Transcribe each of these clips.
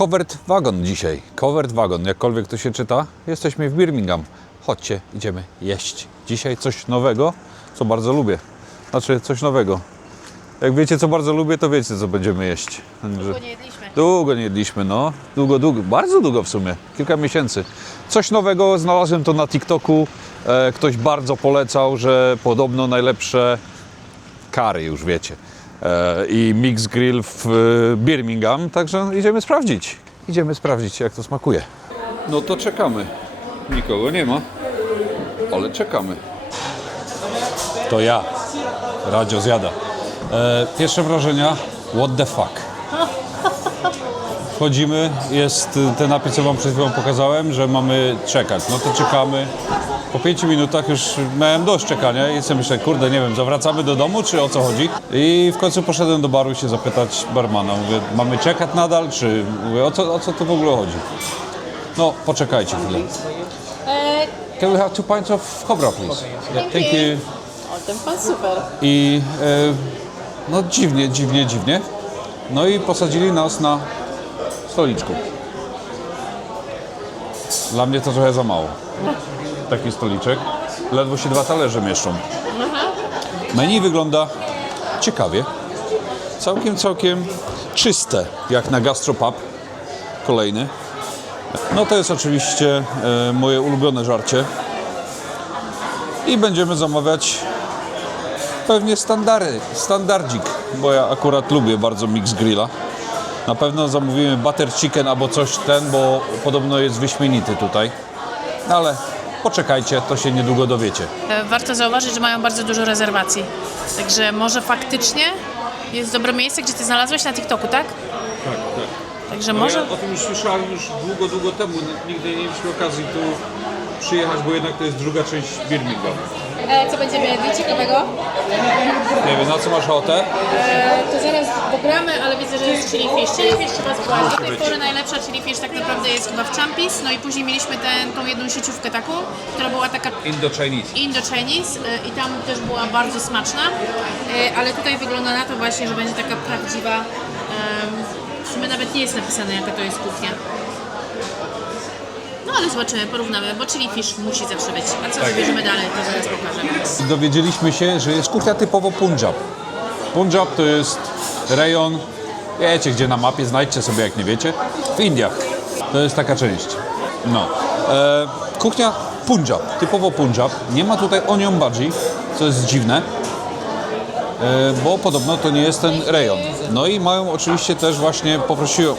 Covered Wagon dzisiaj. Covered Wagon, jakkolwiek to się czyta. Jesteśmy w Birmingham. Chodźcie, idziemy jeść. Dzisiaj coś nowego, co bardzo lubię. Znaczy, coś nowego. Jak wiecie, co bardzo lubię, to wiecie, co będziemy jeść. Długo nie jedliśmy. Długo nie jedliśmy, no. Długo. Bardzo długo w sumie. Kilka miesięcy. Coś nowego, znalazłem to na TikToku. Ktoś bardzo polecał, że podobno najlepsze curry, już wiecie. I mix grill w Birmingham, także idziemy sprawdzić. Idziemy sprawdzić, jak to smakuje. No to czekamy. Nikogo nie ma, ale czekamy. To ja. Radio zjada. Pierwsze wrażenia, what the fuck. Wchodzimy, jest ten napis, co wam przed chwilą pokazałem, że mamy czekać. No to czekamy. Po 5 minutach już miałem dość czekania i sobie myślę, kurde, nie wiem, zawracamy do domu, czy o co chodzi? I w końcu poszedłem do baru się zapytać barmana. Mówię, mamy czekać nadal, czy mówię, o co tu w ogóle chodzi? No, poczekajcie chwilę. Can we have 2 pints of Cobra, please? Yeah, thank you. O, ten pan super. I no dziwnie. No i posadzili nas na stoliczku. Dla mnie to trochę za mało. Taki stoliczek. Ledwo się 2 talerze mieszczą. Menu wygląda ciekawie. Całkiem czyste, jak na gastropub. Kolejny. No to jest oczywiście moje ulubione żarcie. I będziemy zamawiać pewnie standardzik, bo ja akurat lubię bardzo mix grilla. Na pewno zamówimy butter chicken albo coś bo podobno jest wyśmienity tutaj. Ale poczekajcie, to się niedługo dowiecie. Warto zauważyć, że mają bardzo dużo rezerwacji. Także może faktycznie jest dobre miejsce, gdzie ty znalazłeś na TikToku, tak? Tak. Także może... Ja o tym już słyszałem długo temu. Nigdy nie mieliśmy okazji tu przyjechać, bo jednak to jest druga część Birmingham. Co będziemy jedli ciekawego? Nie wiem, na co masz ochotę? To zaraz pogramy, ale widzę, że jest chili fish. Chili fish trzeba spróbować. Do tej pory najlepsza chili fish tak naprawdę jest chyba w Champis. No i później mieliśmy tą jedną sieciówkę taką, która była taka Indo-Chinese i tam też była bardzo smaczna. Ale tutaj wygląda na to właśnie, że będzie taka prawdziwa... W sumie nawet nie jest napisane, jaka to jest kuchnia. No ale zobaczymy, porównamy, bo chili fish musi zawsze być. A co wybierzemy dalej, to zaraz pokażę. Dowiedzieliśmy się, że jest kuchnia typowo Punjab. Punjab to jest rejon, wiecie gdzie na mapie, znajdźcie sobie jak nie wiecie, w Indiach. To jest taka część. No. Kuchnia Punjab, typowo Punjab. Nie ma tutaj onion bhaji, co jest dziwne, bo podobno to nie jest ten rejon. No i mają oczywiście też właśnie, poprosiłem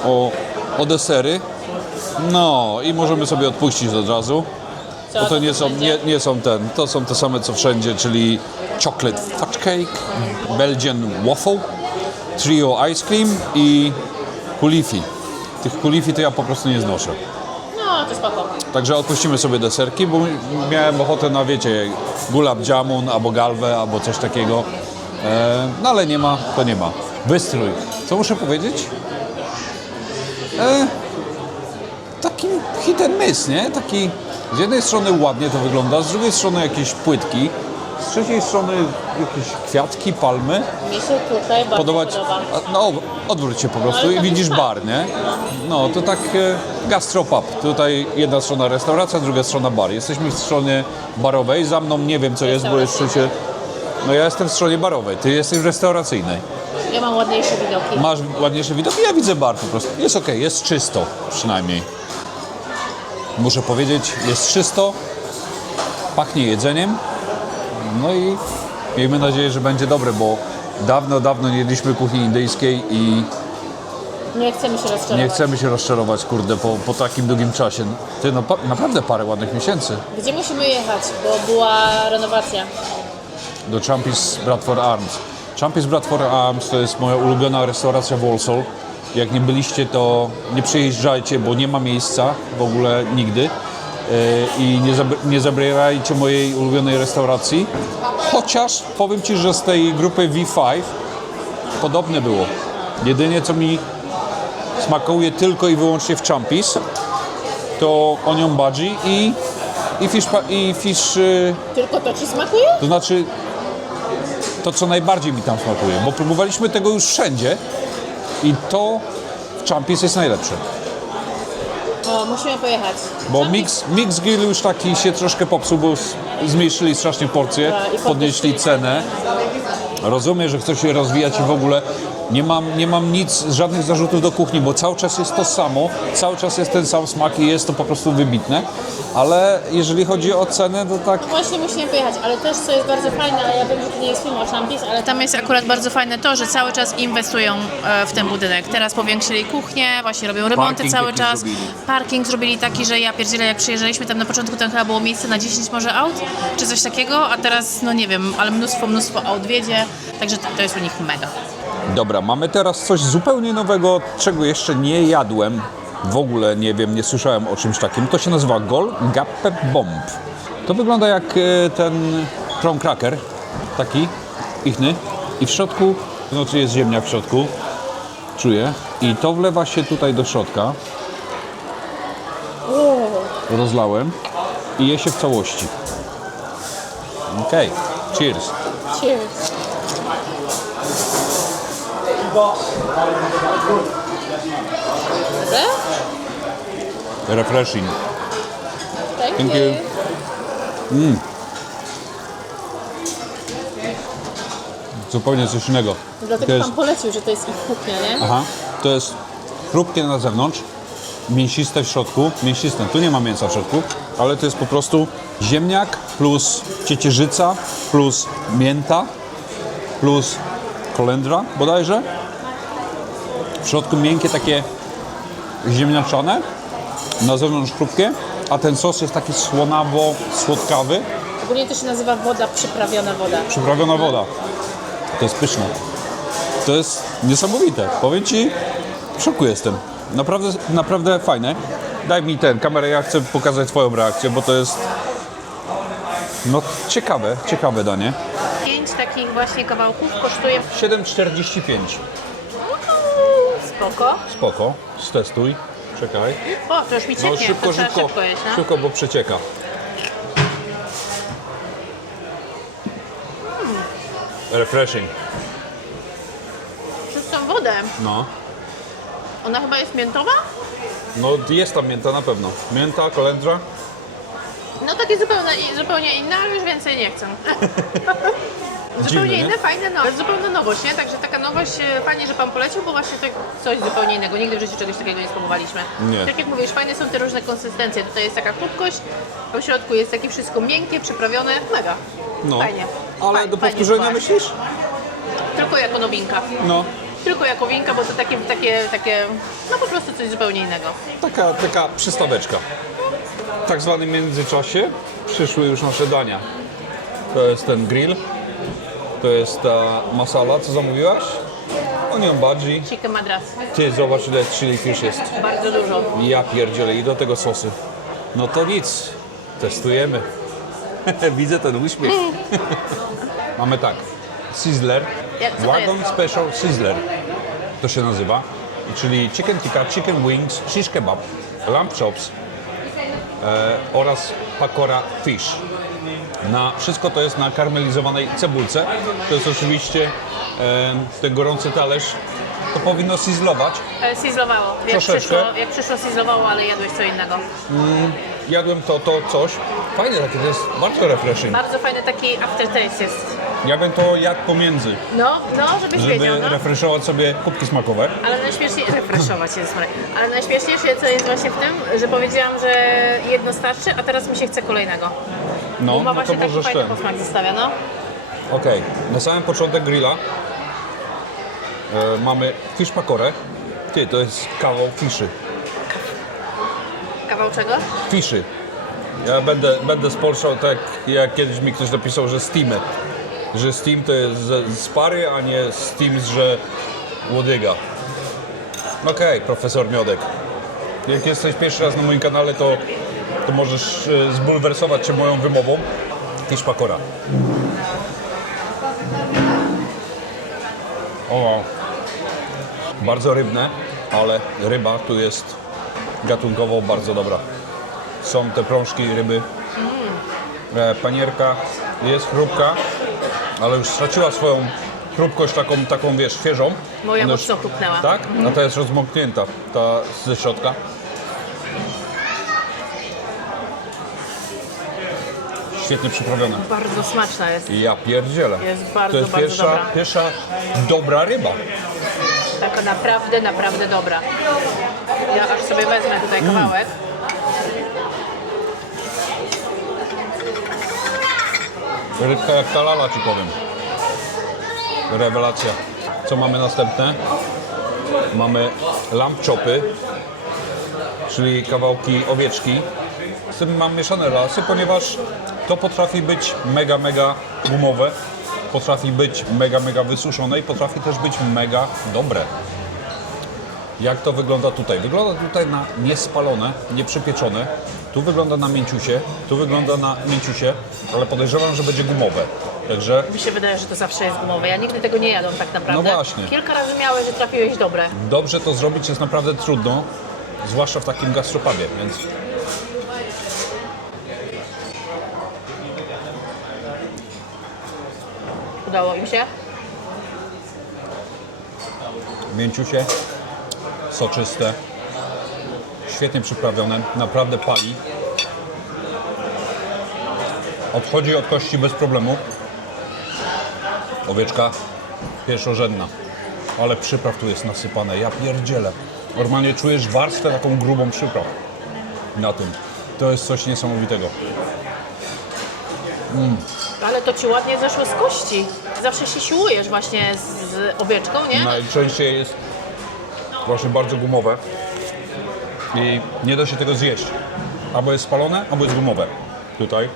o desery. No i możemy sobie odpuścić od razu, bo to nie są to są te same co wszędzie, czyli chocolate fudge cake, Belgian waffle, trio ice cream i kulifi. Tych kulifi to ja po prostu nie znoszę. No, to spoko. Także odpuścimy sobie deserki, bo miałem ochotę na, wiecie, gulab jamun, albo galwę, albo coś takiego. No ale nie ma, to nie ma. Wystrój. Co muszę powiedzieć? Taki hit and miss, nie? Taki z jednej strony ładnie to wygląda, z drugiej strony jakieś płytki, z trzeciej strony jakieś kwiatki, palmy. Mi się tutaj bardzo podoba. No, odwróć się po prostu i widzisz bar, nie? No, to tak gastropub. Tutaj jedna strona restauracja, druga strona bar. Jesteśmy w stronie barowej, za mną nie wiem co jest, bo jest trzecie... No ja jestem w stronie barowej, ty jesteś w restauracyjnej. Ja mam ładniejsze widoki. Masz ładniejsze widoki? Ja widzę bar po prostu. Jest okej, jest czysto przynajmniej. Muszę powiedzieć, jest czysto, pachnie jedzeniem, no i miejmy nadzieję, że będzie dobre, bo dawno nie jedliśmy kuchni indyjskiej i nie chcemy się rozczarować. Kurde, po takim długim czasie. Ty, no naprawdę parę ładnych miesięcy. Gdzie musimy jechać, bo była renowacja? Do Champis Bradford Arms. Champis Bradford Arms to jest moja ulubiona restauracja w Walsall. Jak nie byliście, to nie przyjeżdżajcie, bo nie ma miejsca w ogóle nigdy. I nie zabierajcie mojej ulubionej restauracji. Chociaż powiem Ci, że z tej grupy V5 podobne było. Jedynie co mi smakuje tylko i wyłącznie w Champis, to onion bhaji i fish... Tylko to Ci smakuje? To znaczy to, co najbardziej mi tam smakuje, bo próbowaliśmy tego już wszędzie i to w Champis jest najlepsze. O, musimy pojechać. Bo mix grill już taki się troszkę popsuł, bo zmniejszyli strasznie porcje, I podnieśli cenę. Rozumiem, że chce się rozwijać i w ogóle nie mam nic, żadnych zarzutów do kuchni, bo cały czas jest to samo, cały czas jest ten sam smak i jest to po prostu wybitne. Ale jeżeli chodzi o cenę, to tak... Właśnie musimy pojechać, ale też co jest bardzo fajne, a ja wiem, że to nie jest film o Champis, ale tam jest akurat bardzo fajne to, że cały czas inwestują w ten budynek. Teraz powiększyli kuchnię, właśnie robią remonty Parking cały taki czas. zrobili. Parking zrobili taki, że ja pierdzielę, jak przyjeżdżaliśmy tam na początku, tam chyba było miejsce na 10 może aut, czy coś takiego, a teraz, no nie wiem, ale mnóstwo aut wiedzie, także to jest u nich mega. Dobra, mamy teraz coś zupełnie nowego, czego jeszcze nie jadłem. W ogóle nie wiem, nie słyszałem o czymś takim. To się nazywa Gol Gappe Bomb. To wygląda jak ten crown cracker, taki ichny. I w środku, no tu jest ziemniak w środku, czuję. I to wlewa się tutaj do środka. Rozlałem i je się w całości. Okej, cheers. Cheers. Dobre? Refreshing. Thank you. Zupełnie coś innego. Dlatego To jest- pan polecił, że to jest ich kuchnia, nie? Aha, to jest chrupkie na zewnątrz, mięsiste w środku. Mięsiste, tu nie ma mięsa w środku, ale to jest po prostu ziemniak plus ciecierzyca plus mięta plus kolendra bodajże. W środku miękkie takie ziemniaczane, na zewnątrz chrupkie, a ten sos jest taki słonawo-słodkawy. Ogólnie to się nazywa woda, przyprawiona woda. Przyprawiona woda. To jest pyszne. To jest niesamowite. Powiem Ci, w szoku jestem. Naprawdę fajne. Daj mi kamerę, ja chcę pokazać Twoją reakcję, bo to jest no ciekawe danie. 5 takich właśnie kawałków kosztuje 7,45. spoko. Spoko, stestuj. Czekaj. O, to już mi cieknie, No to szybko, trzeba szybko, szybko jeść, no? szybko, bo przecieka. Refreshing. Czystą wodę. No. Ona chyba jest miętowa? No jest tam mięta na pewno. Mięta, kolendra. No takie zupełnie inne, ale już więcej nie chcę. Zupełnie Dziwne, nie? inne, fajne, no, ale zupełna nowość, nie? Także taka nowość, fajnie, że Pan polecił, bo właśnie to coś zupełnie innego. Nigdy w życiu czegoś takiego nie spróbowaliśmy. Nie. Tak jak mówisz, fajne są te różne konsystencje. Tutaj jest taka chrupkość, a w środku jest takie wszystko miękkie, przyprawione, mega. No. Fajnie. Ale Fajnie, do fajnie powtórzenia była. myślisz? Tylko jako nowinka. No. Tylko jako winka, bo to takie, no po prostu coś zupełnie innego. Taka przystaweczka. W tak zwanym międzyczasie przyszły już nasze dania. To jest ten grill. To jest ta masala, co zamówiłaś. Onion bhaji. Chicken madras. Ty, zobacz ile chili fish jest. Bardzo dużo. Ja pierdzielę i do tego sosy. No to nic. Testujemy. Widzę ten uśmiech. Mamy tak. Sizzler. Co to Wagon jest? Special Sizzler. To się nazywa. Czyli chicken tikka, chicken wings, shish kebab, lamb chops oraz pakora fish. Wszystko to jest na karmelizowanej cebulce. To jest oczywiście ten gorący talerz. To powinno sizzlować. Sizzlowało. Troszeczkę. Jak przyszło sizzlowało, ale jadłeś co innego. Jadłem to coś. Fajne takie, to jest bardzo refreshing. Bardzo fajny taki aftertaste jest. Ja bym to jadł pomiędzy, No, żebyś wiedział, żeby no. refreshować sobie kubki smakowe. Ale najśmieszniejsze, refreshować jest smak. Ale najśmieszniejsze co jest właśnie w tym, że powiedziałam, że jedno starczy, a teraz mi się chce kolejnego. No, Ma no to właśnie taki możesz fajny ten. posmak zostawia, no. Okej, na samym początek grilla mamy fish pakorę. Ty, to jest kawał fiszy. Kawał czego? Fiszy. Ja będę spolszał tak, jak kiedyś mi ktoś napisał, że steamy. Że steam to jest z pary, a nie steam, że łodyga. Okej, profesor Miodek. Jak jesteś pierwszy raz na moim kanale, to możesz zbulwersować się moją wymową. Fish pakora. O, wow. Bardzo rybne, ale ryba tu jest gatunkowo bardzo dobra. Są te prążki ryby. Panierka jest chrupka, ale już straciła swoją chrupkość taką wiesz, świeżą. Moja Ona już- mocno chrupnęła. Tak? A ta jest rozmoknięta, ta ze środka. Świetnie przyprawione. Bardzo smaczna jest. Ja pierdzielę. Jest bardzo, to jest bardzo dobra. pierwsza dobra ryba. Taka naprawdę, naprawdę dobra. Ja aż sobie wezmę tutaj kawałek. Rybka jak ta lala, ci powiem. Rewelacja. Co mamy następne? Mamy lamb chopy, czyli kawałki owieczki. Z tym mam mieszane lasy, ponieważ to potrafi być mega, mega gumowe, potrafi być mega, mega wysuszone i potrafi też być mega dobre. Jak to wygląda tutaj? Wygląda tutaj na niespalone, nieprzypieczone. Tu wygląda na mięciusie, tu wygląda na mięciusie, ale podejrzewam, że będzie gumowe. Także Mi się wydaje, że to zawsze jest gumowe. Ja nigdy tego nie jadłam tak naprawdę. No właśnie. Kilka razy miałeś, że trafiłeś dobre. dobrze to zrobić jest naprawdę trudno, zwłaszcza w takim gastropubie, więc Udało im się. mięciusie, soczyste, świetnie przyprawione, naprawdę pali. Odchodzi od kości bez problemu. Owieczka pierwszorzędna, ale przypraw tu jest nasypane, ja pierdzielę. Normalnie czujesz warstwę taką grubą przypraw na tym. To jest coś niesamowitego. Ale to ci ładnie zeszło z kości. Zawsze się siłujesz właśnie z owieczką, nie? Najczęściej jest właśnie bardzo gumowe i nie da się tego zjeść. Albo jest spalone, albo jest gumowe. Tutaj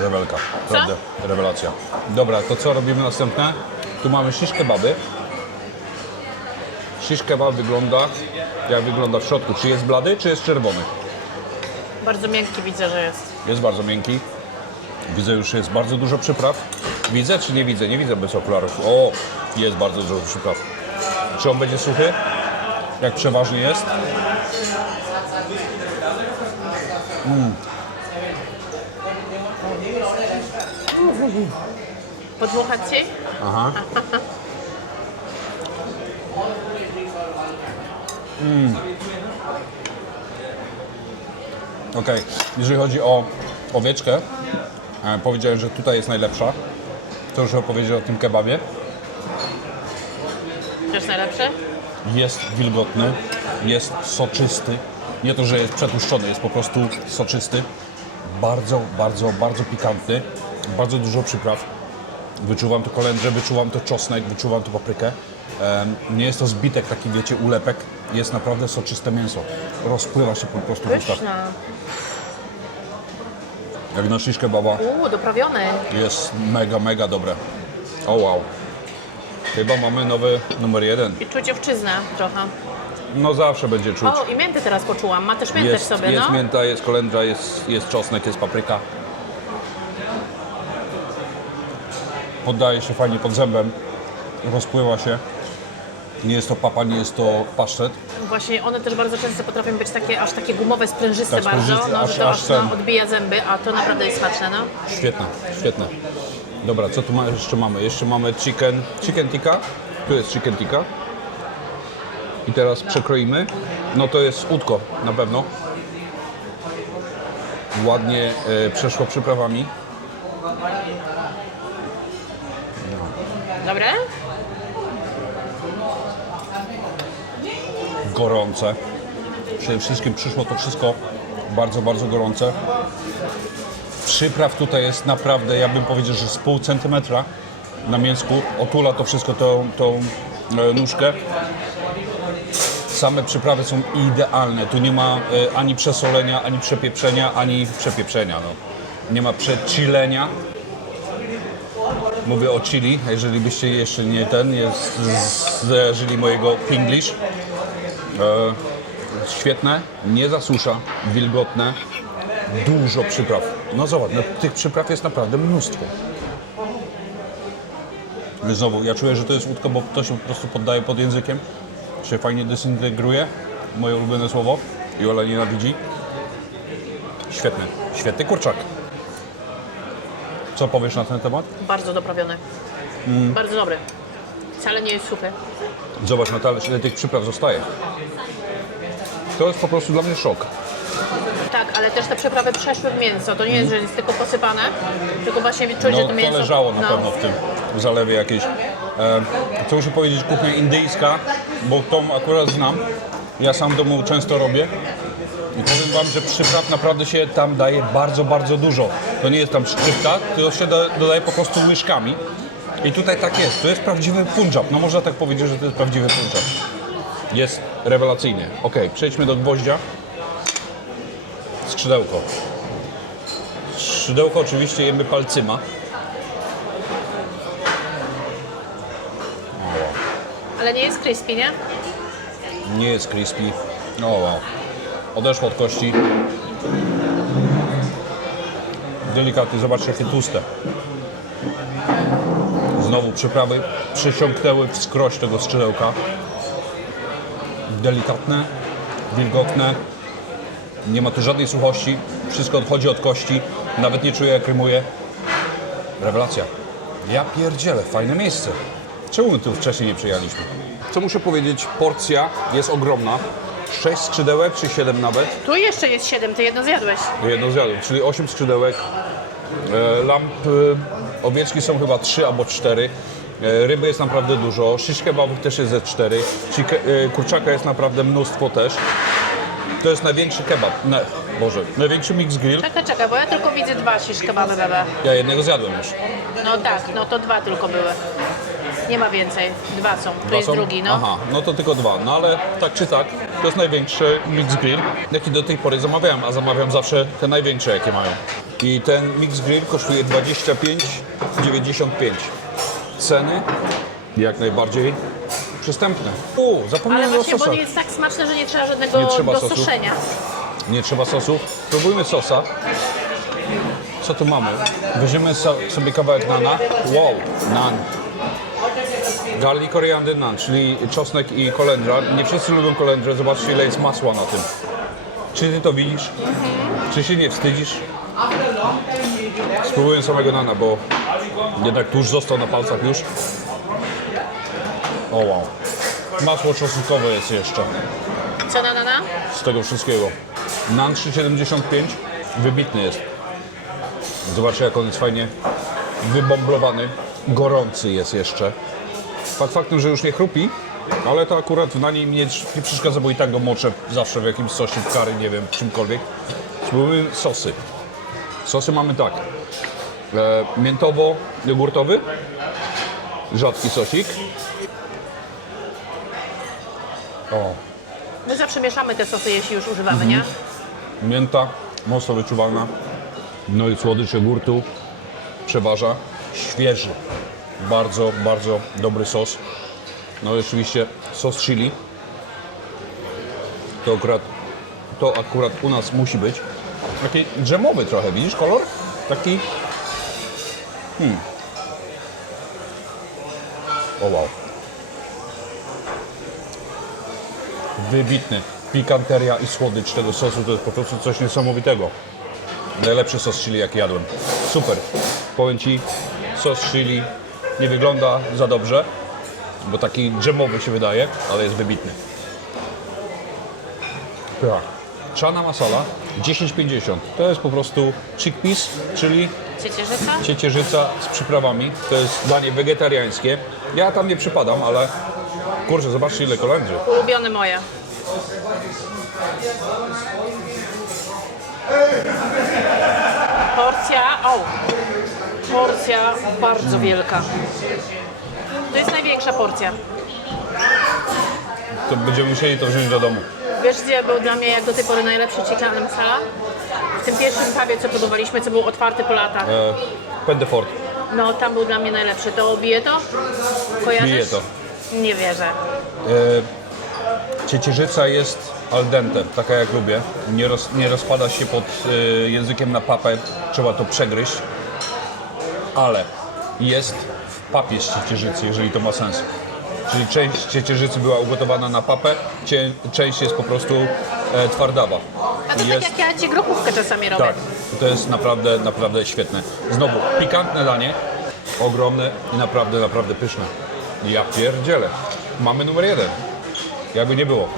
rewelka, naprawdę rewelacja. Dobra, to co robimy następne? Tu mamy shish kebaby. Shish kebab wygląda jak wygląda w środku. Czy jest blady, czy jest czerwony? Bardzo miękki widzę, że jest. Jest bardzo miękki. Widzę, już jest bardzo dużo przypraw. Widzę czy nie widzę? Nie widzę bez okularów. O, jest bardzo dużo przypraw. Czy on będzie suchy? Jak przeważnie jest. Podmuchać ci? Aha. Okej, jeżeli chodzi o owieczkę, powiedziałem, że tutaj jest najlepsza. To już opowiedzieć o tym kebabie. Też najlepsze? Jest wilgotny, jest soczysty. Nie to, że jest przetłuszczony, jest po prostu soczysty. Bardzo, bardzo, bardzo pikantny. Bardzo dużo przypraw. Wyczuwam tu kolendrę, wyczuwam to czosnek, wyczuwam tu paprykę. Nie jest to zbitek, taki wiecie, ulepek. Jest naprawdę soczyste mięso. Rozpływa się po prostu w ustach. Pyszna. Jak na shish kebaba. Doprawiony. Jest mega, mega dobre. O wow. Chyba mamy nowy numer 1. I czuć owczyznę trochę. No zawsze będzie czuć. O, i miętę teraz poczułam. Ma też miętę w sobie, Jest no. mięta, jest kolendra, jest czosnek, jest papryka. Poddaje się fajnie pod zębem. Rozpływa się. Nie jest to papa, nie jest to pasztet. Właśnie one też bardzo często potrafią być takie, aż takie gumowe, sprężyste Tak, bardzo, sprężyste, no, że to aż aż ten. odbija zęby, a to naprawdę jest smaczne, no. Świetne, świetne. Dobra, co tu jeszcze mamy? Jeszcze mamy chicken tikka. Tu jest chicken tikka. I teraz przekroimy. No to jest udko na pewno. Ładnie przeszło przyprawami. Dobre? Gorące. Przede wszystkim przyszło to wszystko bardzo, bardzo gorące. Przypraw tutaj jest naprawdę, ja bym powiedział, że z pół centymetra na mięsku. Otula to wszystko tą nóżkę. Same przyprawy są idealne. Tu nie ma ani przesolenia, ani przepieprzenia, ani przepieprzenia. No. Nie ma przecilenia. Mówię o chili, jeżeli byście jeszcze nie zdarzyli mojego Pinglish. Świetne, nie zasusza, wilgotne, dużo przypraw. No zobacz, no, tych przypraw jest naprawdę mnóstwo. Znowu, ja czuję, że to jest łódka, bo to się po prostu poddaje pod językiem. Się fajnie dezintegruje, moje ulubione słowo. I Ola nienawidzi. Świetny, świetny kurczak. Co powiesz na ten temat? Bardzo doprawiony. Bardzo dobry. Wcale nie jest suchy. Zobacz, Natalia, ile tych przypraw zostaje. To jest po prostu dla mnie szok. Tak, ale też te przyprawy przeszły w mięso. To nie jest, że jest tylko posypane, tylko właśnie czuć, że to No mięso... to leżało na pewno w tym zalewie jakieś. Co muszę powiedzieć, kuchnia indyjska, bo tą akurat znam. Ja sam w domu często robię. I powiem wam, że przypraw naprawdę się tam daje bardzo, bardzo dużo. To nie jest tam szczypta, to się dodaje po prostu łyżkami. I tutaj tak jest. To jest prawdziwy Punjab. No można tak powiedzieć, że to jest prawdziwy Punjab. Jest rewelacyjnie. Ok, przejdźmy do gwoździa. Skrzydełko. Skrzydełko oczywiście jemy palcyma. Ale nie jest crispy, nie? Nie jest crispy. O wow. Odeszło od kości. Delikatnie, zobaczcie jakie tłuste. Znowu przyprawy przesiąknęły w skroś tego skrzydełka. Delikatne, wilgotne. Nie ma tu żadnej suchości. Wszystko odchodzi od kości. Nawet nie czuję jak rymuje. Rewelacja. Ja pierdzielę, fajne miejsce. Czemu my tu wcześniej nie przyjechaliśmy? Co muszę powiedzieć, porcja jest ogromna. 6 skrzydełek, czy 7 nawet? Tu jeszcze jest 7, ty jedno zjadłeś. Jedno zjadłem, czyli 8 skrzydełek. Lamp, owieczki są chyba 3 albo 4. Ryby jest naprawdę dużo. Shish kebabów też jest ze 4. Kurczaka jest naprawdę mnóstwo też. To jest największy kebab. Największy mix grill. Czekaj, bo ja tylko widzę 2 shish kebaby, bebe. Ja jednego zjadłem już. No tak, no to 2 tylko były. Nie ma więcej, 2 są. Tu jest są? drugi, no. Aha, no to tylko 2. No ale tak czy tak, to jest największy mix grill, jaki do tej pory zamawiałem, a zamawiam zawsze te największe, jakie mają. I ten mix grill kosztuje 25,95. Ceny jak najbardziej przystępne. Ale Zapomniałem o właśnie, bo sosach. nie jest tak smaczne, że nie trzeba żadnego Nie trzeba do sosu. suszenia. Nie trzeba sosów. Próbujmy sosa. Co tu mamy? Weźmiemy sobie kawałek nana. Wow, nan. Garlic coriander naan, czyli czosnek i kolendra. Nie wszyscy lubią kolendrę. Zobaczcie, ile jest masła na tym. Czy ty to widzisz? Czy się nie wstydzisz? Spróbuję samego nana, bo jednak tłuszcz został na palcach już. O wow. Masło czosnkowe jest jeszcze Co na nana? z tego wszystkiego. Nan 3,75. Wybitny jest. Zobaczcie, jak on jest fajnie wybomblowany. Gorący jest jeszcze. Fakt faktem, że już nie chrupi, ale to akurat w nanie mi nie przeszkadza, bo i tak go moczę zawsze w jakimś sosie, w curry, nie wiem, czymkolwiek. Spróbujmy sosy. Sosy mamy tak. Miętowo-jogurtowy. Rzadki sosik. O, My zawsze mieszamy te sosy, jeśli już używamy, nie? mięta, mocno wyczuwalna. No i słodycz jogurtu przeważa. Świeży. Bardzo, bardzo dobry sos. No i oczywiście sos chili. To akurat u nas musi być. Taki dżemowy trochę, widzisz kolor? Taki... O wow. Wybitny. Pikanteria i słodycz tego sosu to jest po prostu coś niesamowitego. Najlepszy sos chili jaki jadłem. Super. Powiem ci, sos chili nie wygląda za dobrze, bo taki dżemowy się wydaje, ale jest wybitny. Tak. Chana masala 10,50. To jest po prostu chickpeas, czyli Ciecierzyca? ciecierzyca z przyprawami. To jest danie wegetariańskie. Ja tam nie przypadam, ale kurczę, zobaczcie ile kolendrzy. Ulubione moje. Porcja bardzo wielka. To jest największa porcja. To będziemy musieli to wziąć do domu. Wiesz, gdzie był dla mnie jak do tej pory najlepszy chicken masala? W tym pierwszym pubie, co próbowaliśmy, co był otwarty po latach. Pendefort. No, tam był dla mnie najlepszy. To bije to? Kojarzysz? Bije to. Nie wierzę. Ciecierzyca jest al dente, taka jak lubię. Nie rozpada się pod językiem na papę, trzeba to przegryźć. Ale jest w papie z ciecierzycy, jeżeli to ma sens. Czyli część ciecierzycy była ugotowana na papę, część jest po prostu twardawa. A to Jest, tak jak ja ci grochówkę czasami robię. tak, to jest naprawdę, naprawdę świetne. Znowu, pikantne danie, ogromne i naprawdę, naprawdę pyszne. Ja pierdzielę. Mamy numer 1. Jakby nie było.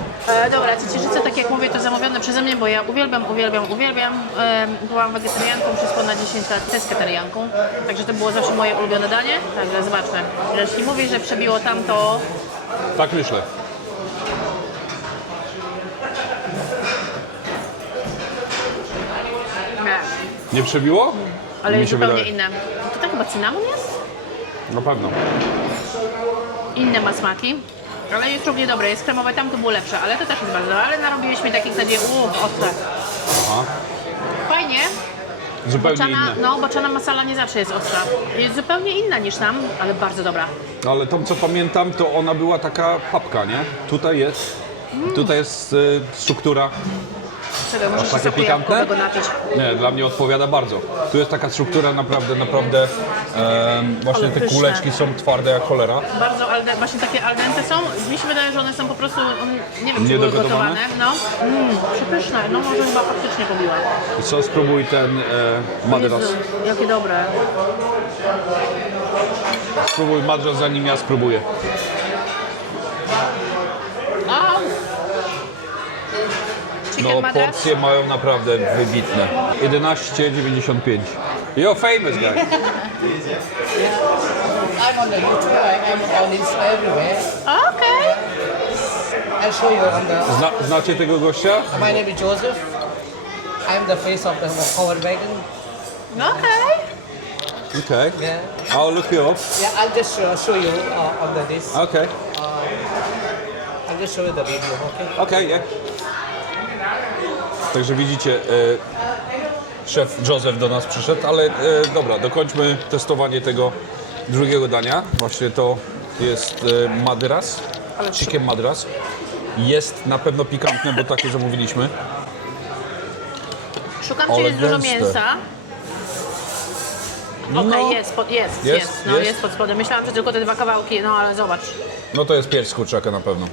Dobra, ciecierzyce, tak jak mówię, to zamówione przeze mnie, bo ja uwielbiam. Byłam wegetarianką przez ponad 10 lat, pesketarianką, także to było zawsze moje ulubione danie. Także zobaczmy. Jeśli mówisz, że przebiło tam, to Tak myślę. nie. Nie przebiło? Ale Mi jest się zupełnie wydaje. inne. To tak chyba cynamon jest? Na pewno. Inne ma smaki. Ale jest równie dobre, jest kremowe, tam to było lepsze, ale to też jest bardzo dobre. Ale narobiłeś mi takich zasadzie, ostre. Aha. Fajnie. Zupełnie Boczana, inne. no, boczana masala nie zawsze jest ostra. Jest zupełnie inna niż tam, ale bardzo dobra. Ale tam co pamiętam, to ona była taka papka, nie? Tutaj jest struktura. Czekaj, muszę się takie soku pikantne? jabłkowego napić. Nie, dla mnie odpowiada bardzo. Tu jest taka struktura naprawdę właśnie Ale te pyszne. kuleczki są twarde jak cholera. Bardzo właśnie takie al dente są. Mi się wydaje, że one są po prostu, nie wiem, czy były Niedogotowane? gotowane. No, przepyszne. No może chyba faktycznie pobiła. I co, spróbuj ten madras. Jezu, jakie dobre. Spróbuj madras, zanim ja spróbuję. Au! Chicken No, madras? porcje mają naprawdę wybitne. 11,95. You're famous guy. I'm on the YouTube. I'm on this everywhere. Okej. I'll show you on the. Znacie tego gościa? My name is Joseph. I'm the face of the Howard Wagon. Okej. Okay. Yeah. I'll look you up. Yeah, I'll just show you on the this. Okay. I'll just show you the video. Okay. Okej, yeah. Także widzicie, szef Joseph do nas przyszedł, ale dobra, dokończmy testowanie tego drugiego dania. Właśnie to jest madras, chicken madras. Jest na pewno pikantne, bo takie zamówiliśmy. Szukam, czy Ale jest dużo gęste. mięsa. No. Okej, jest. No, jest. jest pod spodem. Myślałam, że tylko te dwa kawałki, no ale zobacz. No to jest pierś z kurczaka na pewno.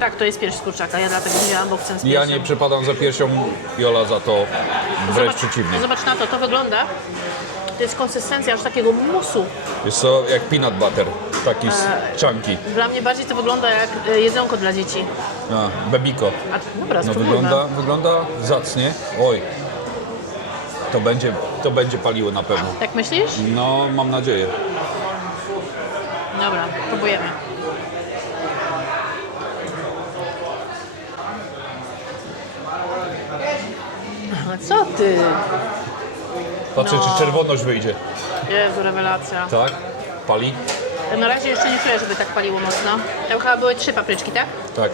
Tak, to jest pierś z kurczaka. Ja dlatego wzięłam, bo chcę z Ja piersią. nie przepadam za piersią, Jola za to wręcz przeciwnie. Zobacz na to, to wygląda. To jest konsystencja już takiego musu. Jest to jak peanut butter, taki chunky. Dla mnie bardziej to wygląda jak jedzonko dla dzieci. A, bebiko. A, dobra, No spróbujmy. wygląda zacnie. Oj, to będzie paliło na pewno. Tak myślisz? No, mam nadzieję. Dobra, próbujemy. A co ty? Patrzę, No. czy czerwoność wyjdzie. Jezu, rewelacja. Tak? Pali? Na razie jeszcze nie czuję, żeby tak paliło mocno. Tam chyba były 3 papryczki, tak? Tak.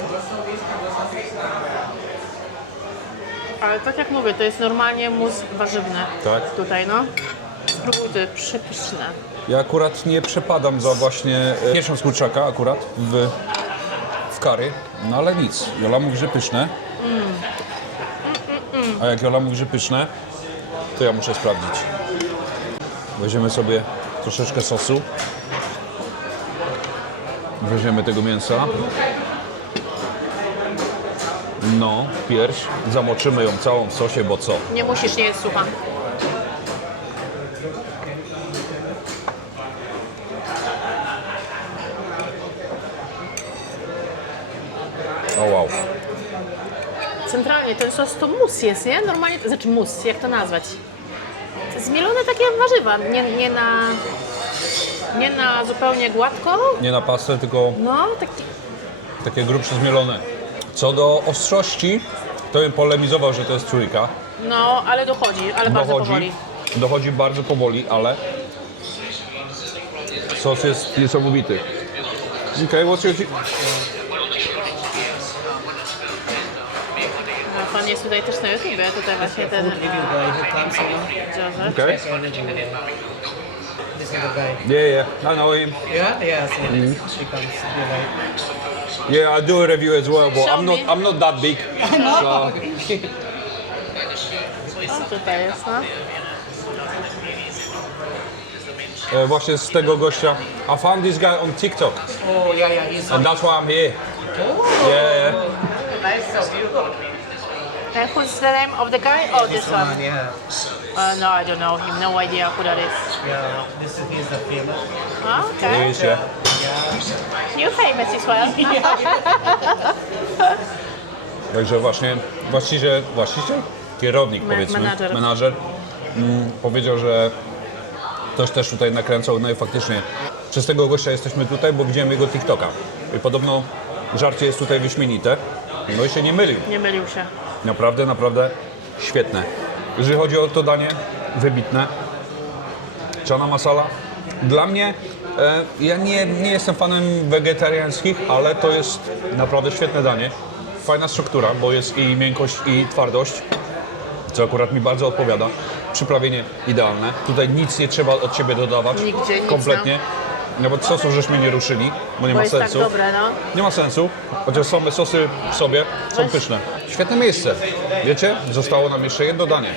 Ale tak jak mówię, to jest normalnie mus warzywny. Tak. Tutaj, no. Spróbuj, to jest przepyszne. Ja akurat nie przepadam za właśnie piersią z kurczaka akurat w curry, no ale nic. Jola mówi, że pyszne. A jak Jola mówi, że pyszne, to ja muszę sprawdzić. Weźmiemy sobie troszeczkę sosu. Weźmiemy tego mięsa. No, pierś. Zamoczymy ją całą w sosie, bo co? Nie musisz, nie jest sucha. O wow. Centralnie ten sos to mus jest, nie? Normalnie, to znaczy mus, jak to nazwać? To zmielone takie warzywa, nie na zupełnie gładko, Nie na pastę, tylko no taki, takie grubsze zmielone. Co do ostrości, to bym polemizował, że to jest trójka. no ale dochodzi, ale bardzo powoli. Dochodzi bardzo powoli, ale sos jest niesamowity. Okay, what's your... No, pan jest tutaj też na YouTubie, tutaj właśnie ten Food review guy who comes here. Joseph. Okay. That's already. This is the guy. Yeah, I know him. Yeah, yeah. See, she comes. You're right. Yeah, I do a review as well, but Show I'm me. not that big. So, O, tutaj jest, no. właśnie z tego gościa. I found this guy on TikTok, Oh, yeah, yeah. He's and that's why I'm here. Yeah. nice of you. And who's the name of the guy? Oh, this one. Yeah, No, I don't know him. No idea who that is. yeah. This is he's the famous. Oh, Here okay. he is, yeah. Yeah, You famous as well. Także właśnie właściciel, kierownik powiedzmy, menadżer powiedział, że ktoś też tutaj nakręcał, no i faktycznie przez tego gościa jesteśmy tutaj, bo widziałem jego TikToka i podobno żarcie jest tutaj wyśmienite, no i się nie mylił. Nie mylił się. Naprawdę, naprawdę świetne. Jeżeli chodzi o to danie, wybitne. Chana masala. Dla mnie, ja nie jestem fanem wegetariańskich, ale to jest naprawdę świetne danie. Fajna struktura, bo jest i miękkość, i twardość, co akurat mi bardzo odpowiada. Przyprawienie idealne. Tutaj nic nie trzeba od Ciebie dodawać. Nigdzie, nic, kompletnie. Nawet sosów żeśmy nie ruszyli, bo nie Bo ma jest sensu. tak dobre, no. Nie ma sensu, chociaż same sosy w sobie są pyszne. Świetne miejsce. Wiecie, zostało nam jeszcze jedno danie.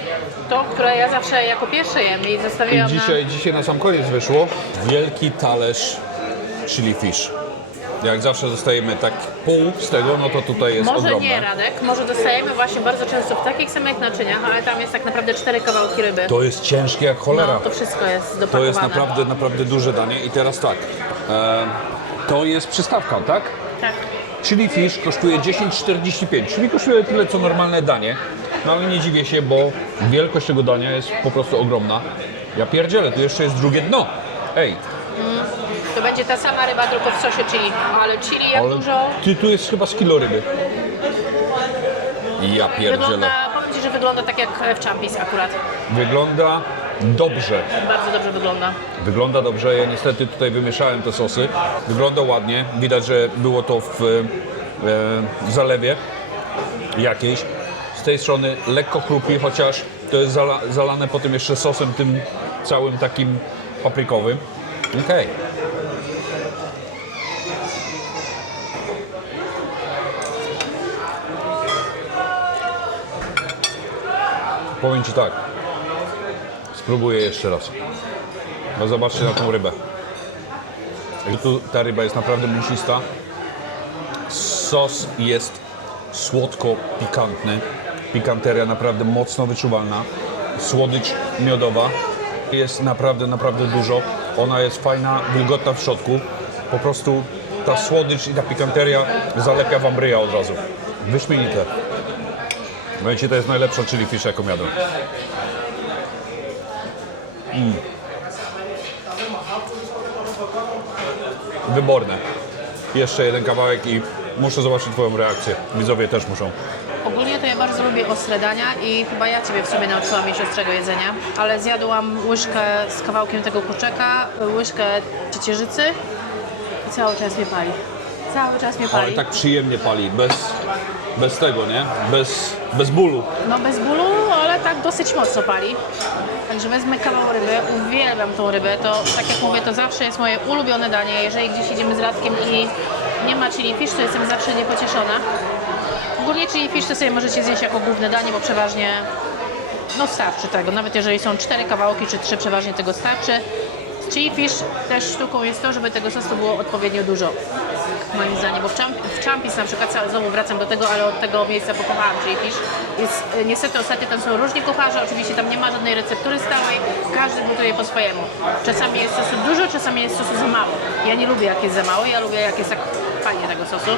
To, które ja zawsze jako pierwsze jem i zostawiłam I dzisiaj na sam koniec wyszło wielki talerz chili fish. Jak zawsze dostajemy tak pół z tego, no to tutaj jest Może ogromne. nie, Radek, może dostajemy właśnie bardzo często w takich samych naczyniach, ale tam jest tak naprawdę 4 kawałki ryby. To jest ciężkie jak cholera. No, to wszystko jest To dopakowane. jest naprawdę, naprawdę duże danie. I teraz tak, to jest przystawka, tak? Tak. Chili fish kosztuje 10,45, czyli kosztuje tyle co normalne danie. No ale nie dziwię się, bo wielkość tego dania jest po prostu ogromna. Ja pierdzielę, tu jeszcze jest drugie dno. Ej, To będzie ta sama ryba, tylko w sosie chili. Ale chili jak dużo. tu jest chyba z kilo ryby. Ja pierdzielę. Wygląda, powiem Ci, że wygląda tak jak w Champis akurat. Wygląda dobrze. Bardzo dobrze wygląda. Wygląda dobrze, ja niestety tutaj wymieszałem te sosy. Wygląda ładnie, widać, że było to w zalewie jakiejś. Z tej strony lekko chrupi, chociaż to jest zalane potem jeszcze sosem tym całym takim paprykowym. Okej. Powiem Ci tak, spróbuję jeszcze raz. No zobaczcie na tą rybę. Tu ta ryba jest naprawdę mięsista. Sos jest słodko-pikantny. Pikanteria naprawdę mocno wyczuwalna. Słodycz miodowa. Jest naprawdę, naprawdę dużo. Ona jest fajna, wilgotna w środku. Po prostu ta słodycz i ta pikanteria zalepia Wam ryja od razu. Wyśmienite. Wiecie, to jest najlepsza chili fish, jaką jadłem. Wyborne. Jeszcze jeden kawałek i muszę zobaczyć Twoją reakcję. Widzowie też muszą. Ogólnie to ja bardzo lubię ostre dania i chyba ja Ciebie w sumie nauczyłam jeść ostrego jedzenia. Ale zjadłam łyżkę z kawałkiem tego kurczaka, łyżkę ciecierzycy i cały czas mnie pali. Cały czas mnie Ale pali. tak przyjemnie pali, bez tego, nie? Bez bólu. No bez bólu, ale tak dosyć mocno pali. Także wezmę kawał ryby, uwielbiam tą rybę. To tak jak mówię, to zawsze jest moje ulubione danie. Jeżeli gdzieś idziemy z Radkiem i nie ma chili fish, to jestem zawsze niepocieszona. Ogólnie chili fish to sobie możecie zjeść jako główne danie, bo przeważnie no starczy tego. Nawet jeżeli są 4 kawałki czy 3, przeważnie tego starczy. Z chili fish też sztuką jest to, żeby tego sosu było odpowiednio dużo. Moim zdaniem, bo w Champis na przykład, znowu wracam do tego, ale od tego miejsca pokochałam chili fish. Jest, niestety ostatnio tam są różni kucharze, oczywiście tam nie ma żadnej receptury stałej, każdy gotuje po swojemu. Czasami jest sosu dużo, czasami jest sosu za mało. Ja nie lubię jak jest za mało, ja lubię jak jest tak fajnie tego sosu.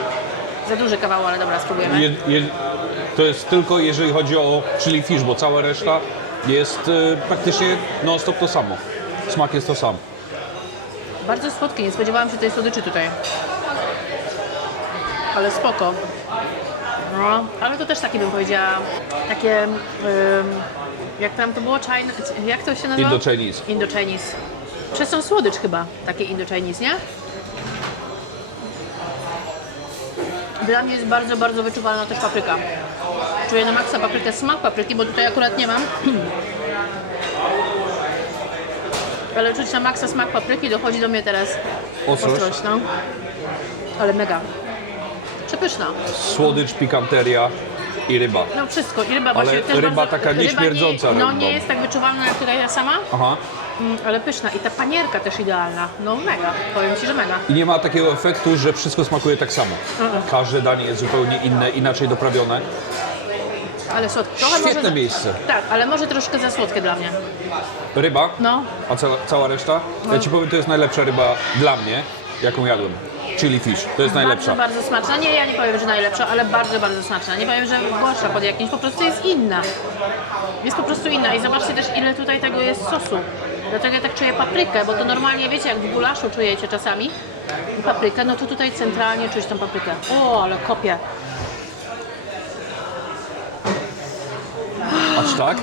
Za duży kawał, ale dobra, spróbujemy. To jest tylko jeżeli chodzi o chili fish, bo cała reszta jest praktycznie non-stop to samo. Smak jest to sam. Bardzo słodki, nie spodziewałam się tej słodyczy tutaj. Ale spoko. No, ale to też takie bym powiedziała, takie, jak tam to było, jak to się nazywa? Indo-Chinese. Indo-Chinese. Przez tą słodycz chyba, takie Indo-Chinese, nie? Dla mnie jest bardzo, bardzo wyczuwalna też papryka. Czuję na maksa paprykę, smak papryki, bo tutaj akurat nie mam. Ale czuć na maksa smak papryki, dochodzi do mnie teraz ostrość, no. Ale mega. Przepyszna. Słodycz, pikanteria i ryba. No wszystko. I ryba Ale właśnie też ryba bardzo, taka nieśmierdząca No rybą. nie jest tak wyczuwalna jak tutaj ta sama, Aha. ale pyszna. I ta panierka też idealna. No mega. Powiem Ci, że mega. I nie ma takiego efektu, że wszystko smakuje tak samo. Każde danie jest zupełnie inne, inaczej doprawione. Ale słodkie. Trochę Świetne może, miejsce. Tak, ale może troszkę za słodkie dla mnie. Ryba, No. a cała reszta? Ja Ci powiem, to jest najlepsza ryba dla mnie. jaką jadłem. Chili fish, to jest najlepsza. Bardzo, bardzo smaczna. Nie, ja nie powiem, że najlepsza, ale bardzo, bardzo smaczna. Nie powiem, że gorsza pod jakimś, po prostu jest inna. Jest po prostu inna i zobaczcie też, ile tutaj tego jest sosu. Dlatego ja tak czuję paprykę, bo to normalnie, wiecie, jak w gulaszu czujecie czasami paprykę, no to tutaj centralnie czuć tą paprykę. O, ale kopię. Aż tak?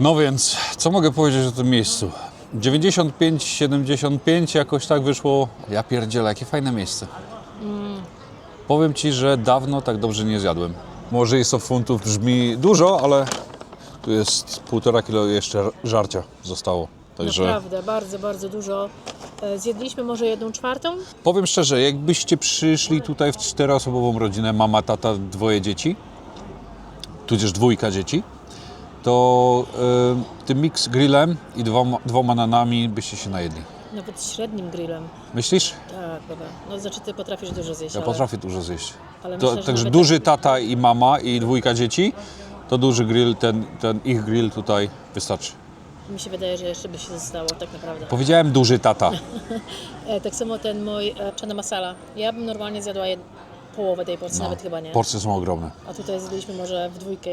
No więc, co mogę powiedzieć o tym miejscu? 95-75 jakoś tak wyszło. Ja pierdzielę, jakie fajne miejsce. Powiem Ci, że dawno tak dobrze nie zjadłem. Może jest 100 funtów brzmi dużo, ale tu jest 1,5 kilo jeszcze żarcia zostało. Także Naprawdę, bardzo, bardzo dużo. Zjedliśmy może 1/4. powiem szczerze, jakbyście przyszli tutaj w 4-osobową rodzinę, mama, tata, 2 dzieci, tudzież 2 dzieci, to tym mix grillem i 2 nanami byście się najedli. Nawet średnim grillem. Myślisz? Tak, dobra. No znaczy ty potrafisz dużo zjeść, Ja ale... potrafię dużo zjeść. Ale To, myślę, że także nawet duży tata i mama i 2 dzieci, to duży grill, ten ich grill tutaj wystarczy. mi się wydaje, że jeszcze by się zostało, tak naprawdę. Powiedziałem duży tata. Tak samo ten mój chana masala. Ja bym normalnie zjadła połowę tej porcji, nawet chyba nie. Porcje są ogromne. A tutaj zjedliśmy może w dwójkę,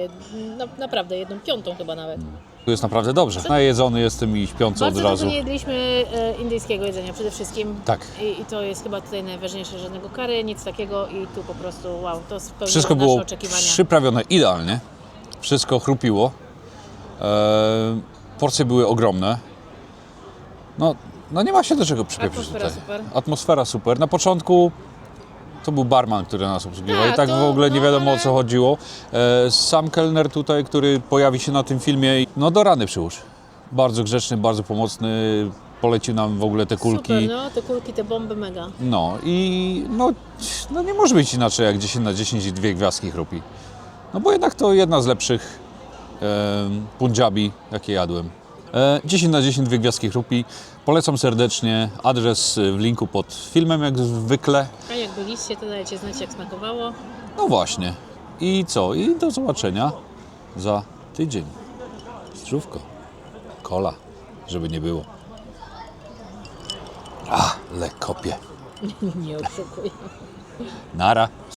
naprawdę 1/5 chyba nawet. Tu jest naprawdę dobrze. Najedzony jestem i śpiący od Bardzo razu. dużo nie jedliśmy indyjskiego jedzenia przede wszystkim. Tak. I to jest chyba tutaj najważniejsze, żadnego curry, nic takiego i tu po prostu wow, to spełniło Wszystko nasze było oczekiwania. przyprawione idealnie. Wszystko chrupiło. Porcje były ogromne. No nie ma się do czego przyczepić Atmosfera tutaj. super. Atmosfera super. Na początku to był barman, który nas obsługiwał i tak to- w ogóle nie no, wiadomo o ale- co chodziło. Sam kelner tutaj, który pojawi się na tym filmie, no do rany przyłóż. Bardzo grzeczny, bardzo pomocny. Polecił nam w ogóle te kulki. Super, no, te kulki, te bomby mega. No i no nie może być inaczej jak 10 na 10 i 2 gwiazdki chrupi. No bo jednak to jedna z lepszych punjabi, jakie jadłem. 10 na 10 2 gwiazdki chrupi. Polecam serdecznie. Adres w linku pod filmem jak zwykle. A jak byliście, to dajcie znać, jak smakowało. No właśnie. I co? I do zobaczenia za tydzień. Zdrówko. Kola, żeby nie było. Ale kopie. Nie oszukuj. Nara.